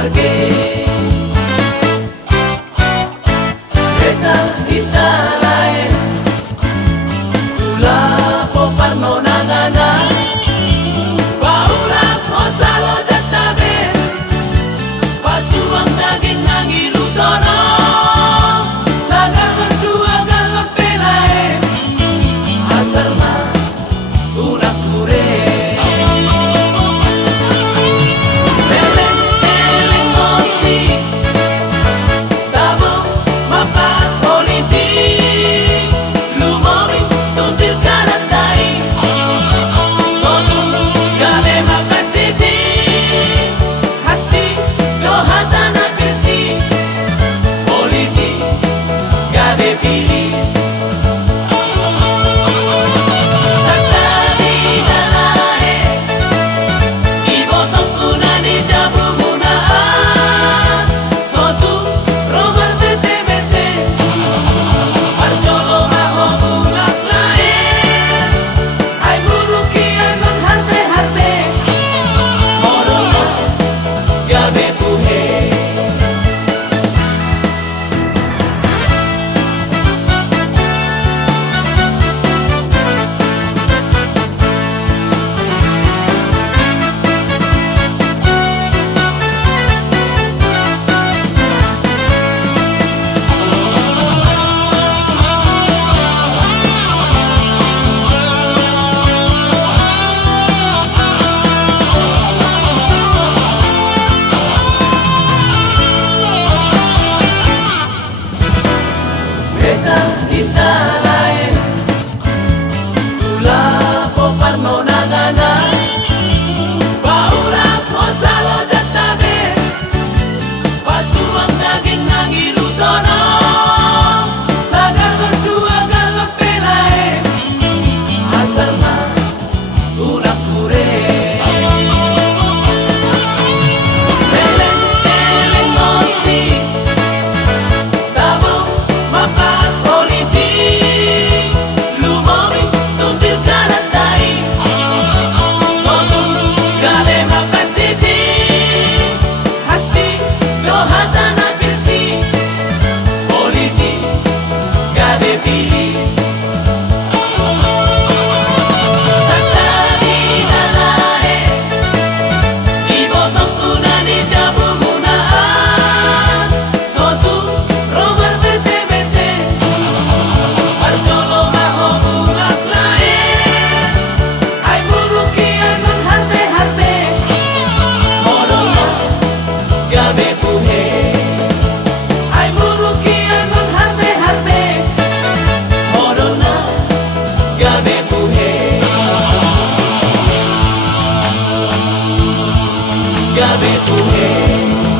sarge Beta hitalae Tula popar monangana Paulah osalo jatabe Pasuang daging nangilu tono Sadar berdua dalam pelae Asar mah unak kure Hitalae Tula popar monangana Paulah osalo jatabe Pasuang daging nangilu tono Sadar berdua dalam pelae Asar mah unak kure Eleng-eleng ngopi Tabung mapas Gabe puhe